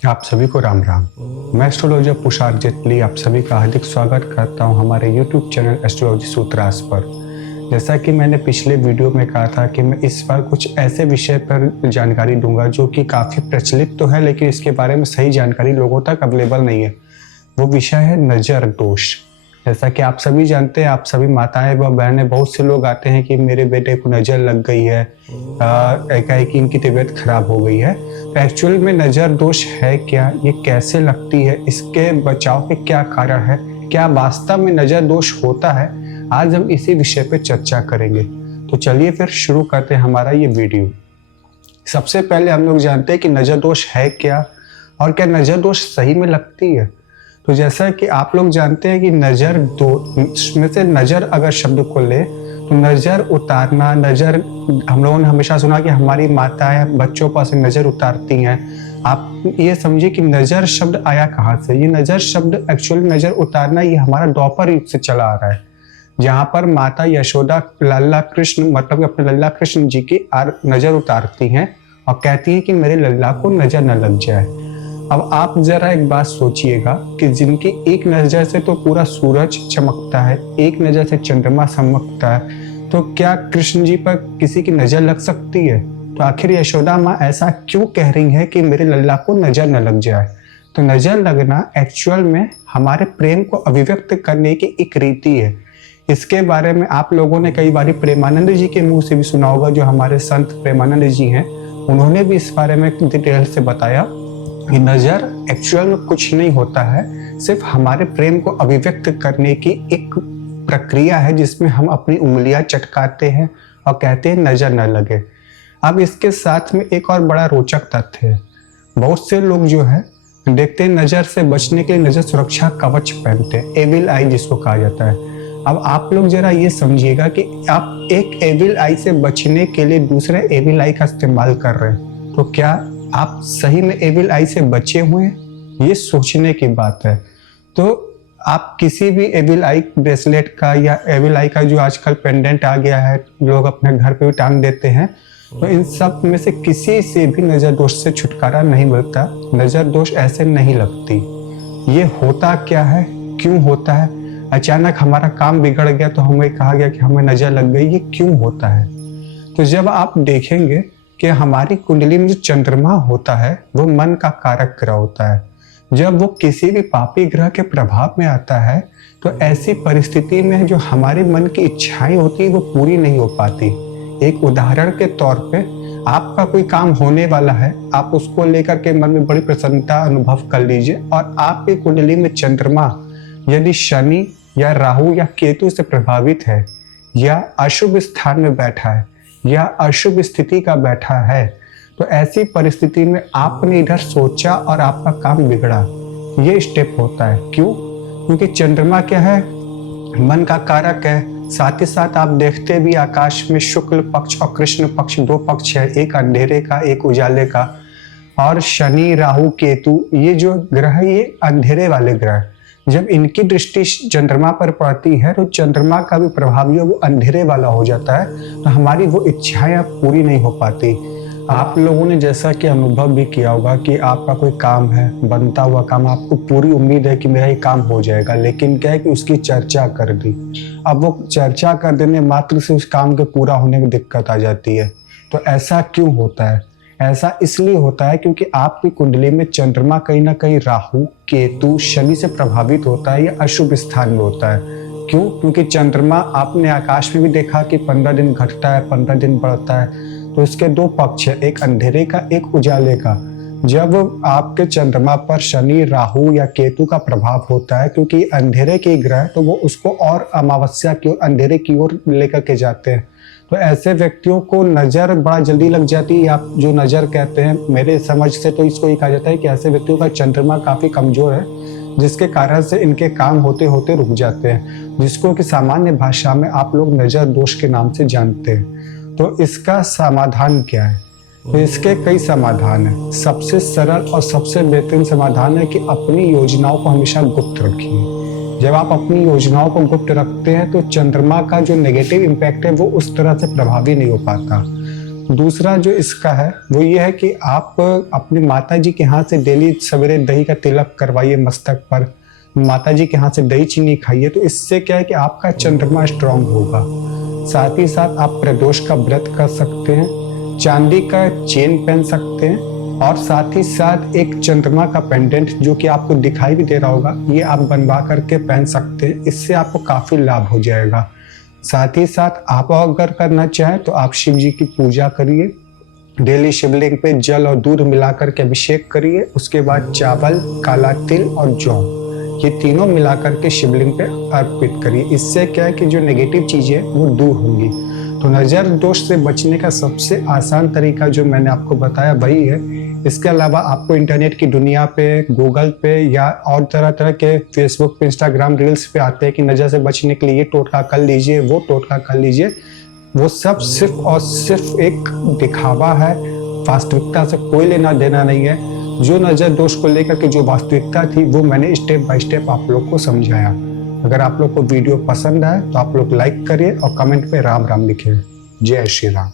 आप सभी को राम राम। मैं एस्ट्रोलॉजर पुषार जेटली आप सभी का हार्दिक स्वागत करता हूं हमारे YouTube चैनल एस्ट्रोलॉजी सूत्रास पर। जैसा कि मैंने पिछले वीडियो में कहा था कि मैं इस बार कुछ ऐसे विषय पर जानकारी दूंगा जो कि काफ़ी प्रचलित तो है, लेकिन इसके बारे में सही जानकारी लोगों तक अवेलेबल नहीं है। वो विषय है नज़र दोष। जैसा कि आप सभी जानते हैं, आप सभी माताएं व बहनें, बहुत से लोग आते हैं कि मेरे बेटे को नज़र लग गई है, एकाएक इनकी तबीयत खराब हो गई है। तो एक्चुअल में नज़र दोष है क्या, ये कैसे लगती है, इसके बचाव के क्या कारण है, क्या वास्तव में नज़र दोष होता है, आज हम इसी विषय पर चर्चा करेंगे। तो चलिए फिर शुरू करते हैं हमारा ये वीडियो। सबसे पहले हम लोग जानते हैं कि नज़र दोष है क्या और क्या नज़र दोष सही में लगती है। तो जैसा कि आप लोग जानते हैं कि नज़र दोष में से नज़र अगर शब्द को ले तो नज़र उतारना, नज़र हम लोगों ने हमेशा सुना कि हमारी माताएं बच्चों पर से नज़र उतारती हैं। आप ये समझिए कि नज़र शब्द आया कहाँ से। ये नज़र शब्द एक्चुअली नज़र उतारना ये हमारा द्वापर युग से चला आ रहा है, जहाँ पर माता यशोदा लल्ला कृष्ण मतलब अपने लल्ला कृष्ण जी की नज़र उतारती हैं और कहती हैं कि मेरे लल्ला को नज़र न लग जाए। अब आप जरा एक बात सोचिएगा कि जिनकी एक नज़र से तो पूरा सूरज चमकता है, एक नज़र से चंद्रमा चमकता है, तो क्या कृष्ण जी पर किसी की नज़र लग सकती है? तो आखिर यशोदा माँ ऐसा क्यों कह रही है कि मेरे लल्ला को नज़र न लग जाए? तो नज़र लगना एक्चुअल में हमारे प्रेम को अभिव्यक्त करने की एक रीति है। इसके बारे में आप लोगों ने कई बार प्रेमानंद जी के मुंह से भी सुना होगा, जो हमारे संत प्रेमानंद जी हैं, उन्होंने भी इस बारे में डिटेल से बताया कि नज़र एक्चुअल में कुछ नहीं होता है, सिर्फ हमारे प्रेम को अभिव्यक्त करने की एक प्रक्रिया है जिसमें हम अपनी उंगलियां चटकाते हैं और कहते हैं नज़र न लगे। अब इसके साथ में एक और बड़ा रोचक तथ्य है। बहुत से लोग जो है देखते हैं नज़र से बचने के लिए नज़र सुरक्षा कवच पहनते हैं, एविल आई जिसको कहा जाता है। अब आप लोग जरा ये समझिएगा कि आप एक एविल आई से बचने के लिए दूसरे एविल आई का इस्तेमाल कर रहे हैं, तो क्या आप सही में एविल आई से बचे हुए हैं? ये सोचने की बात है। तो आप किसी भी एविल आई ब्रेसलेट का या एविल आई का जो आजकल पेंडेंट आ गया है, लोग अपने घर पे भी टांग देते हैं, तो इन सब में से किसी से भी नज़र दोष से छुटकारा नहीं मिलता। नज़र दोष ऐसे नहीं लगती। ये होता क्या है, क्यों होता है? अचानक हमारा काम बिगड़ गया तो हमें कहा गया कि हमें नज़र लग गई, ये क्यों होता है? तो जब आप देखेंगे कि हमारी कुंडली में जो चंद्रमा होता है वो मन का कारक ग्रह होता है, जब वो किसी भी पापी ग्रह के प्रभाव में आता है तो ऐसी परिस्थिति में जो हमारे मन की इच्छाएं होती है वो पूरी नहीं हो पाती। एक उदाहरण के तौर पे, आपका कोई काम होने वाला है, आप उसको लेकर के मन में बड़ी प्रसन्नता अनुभव कर लीजिए, और आपकी कुंडली में चंद्रमा यदि शनि या राहु या केतु से प्रभावित है या अशुभ स्थान में बैठा है या अशुभ स्थिति का बैठा है, तो ऐसी परिस्थिति में आपने इधर सोचा और आपका काम बिगड़ा। ये स्टेप होता है। क्यों? क्योंकि चंद्रमा क्या है, मन का कारक है। साथ ही साथ आप देखते भी आकाश में शुक्ल पक्ष और कृष्ण पक्ष दो पक्ष है, एक अंधेरे का एक उजाले का। और शनि राहु केतु ये जो ग्रह ये अंधेरे वाले ग्रह, जब इनकी दृष्टि चंद्रमा पर पड़ती है तो चंद्रमा का भी प्रभाव जो वो अंधेरे वाला हो जाता है, तो हमारी वो इच्छाएं पूरी नहीं हो पाती। आप लोगों ने जैसा कि अनुभव भी किया होगा कि आपका कोई काम है, बनता हुआ काम, आपको पूरी उम्मीद है कि मेरा ये काम हो जाएगा, लेकिन क्या है कि उसकी चर्चा कर दी। अब वो चर्चा कर देने मात्र से उस काम के पूरा होने में दिक्कत आ जाती है। तो ऐसा क्यों होता है? ऐसा इसलिए होता है क्योंकि आपकी कुंडली में चंद्रमा कहीं ना कहीं राहु केतु शनि से प्रभावित होता है या अशुभ स्थान में होता है। क्यों? क्योंकि चंद्रमा आपने आकाश में भी देखा कि 15 दिन घटता है, 15 दिन बढ़ता है, तो इसके दो पक्ष है, एक अंधेरे का एक उजाले का। जब आपके चंद्रमा पर शनि राहु या केतु का प्रभाव होता है, क्योंकि अंधेरे के ग्रह, तो वो उसको और अमावस्या की ओर अंधेरे की ओर लेकर के जाते हैं। तो ऐसे व्यक्तियों को नज़र बड़ा जल्दी लग जाती है। आप जो नज़र कहते हैं, मेरे समझ से तो इसको ही कहा जाता है कि ऐसे व्यक्तियों का चंद्रमा काफ़ी कमज़ोर है, जिसके कारण से इनके काम होते होते रुक जाते हैं, जिसको कि सामान्य भाषा में आप लोग नज़र दोष के नाम से जानते हैं। तो इसका समाधान क्या है? तो इसके कई समाधान हैं। सबसे सरल और सबसे बेहतरीन समाधान है कि अपनी योजनाओं को हमेशा गुप्त रखिए। जब आप अपनी योजनाओं को गुप्त रखते हैं तो चंद्रमा का जो नेगेटिव इम्पैक्ट है वो उस तरह से प्रभावी नहीं हो पाता। दूसरा जो इसका है वो ये है कि आप अपनी माता जी के हाथ से डेली सवेरे दही का तिलक करवाइए मस्तक पर, माता जी के हाथ से दही चीनी खाइए। तो इससे क्या है कि आपका चंद्रमा स्ट्रांग होगा। साथ ही साथ आप प्रदोष का व्रत कर सकते हैं, चांदी का चेन पहन सकते हैं, और साथ ही साथ एक चंद्रमा का पेंडेंट जो कि आपको दिखाई भी दे रहा होगा, ये आप बनवा करके पहन सकते हैं। इससे आपको काफ़ी लाभ हो जाएगा। साथ ही साथ आप अगर करना चाहें तो आप शिव जी की पूजा करिए, डेली शिवलिंग पे जल और दूध मिलाकर के अभिषेक करिए। उसके बाद चावल, काला तिल और जौ, ये तीनों मिलाकर के शिवलिंग पे अर्पित करिए। इससे क्या है कि जो नेगेटिव चीज़ें वो दूर होंगी। तो नज़र दोष से बचने का सबसे आसान तरीका जो मैंने आपको बताया वही है। इसके अलावा आपको इंटरनेट की दुनिया पे, गूगल पे या और तरह तरह के फेसबुक पे, इंस्टाग्राम रील्स पे आते हैं कि नज़र से बचने के लिए ये टोटका कर लीजिए, वो टोटका कर लीजिए। वो सब सिर्फ और सिर्फ एक दिखावा है, वास्तविकता से कोई लेना देना नहीं है। जो नज़र दोष को लेकर के जो वास्तविकता थी वो मैंने स्टेप बाय स्टेप आप लोग को समझाया। अगर आप लोग को वीडियो पसंद आए तो आप लोग लाइक करिए और कमेंट में राम राम लिखिए। जय श्री राम।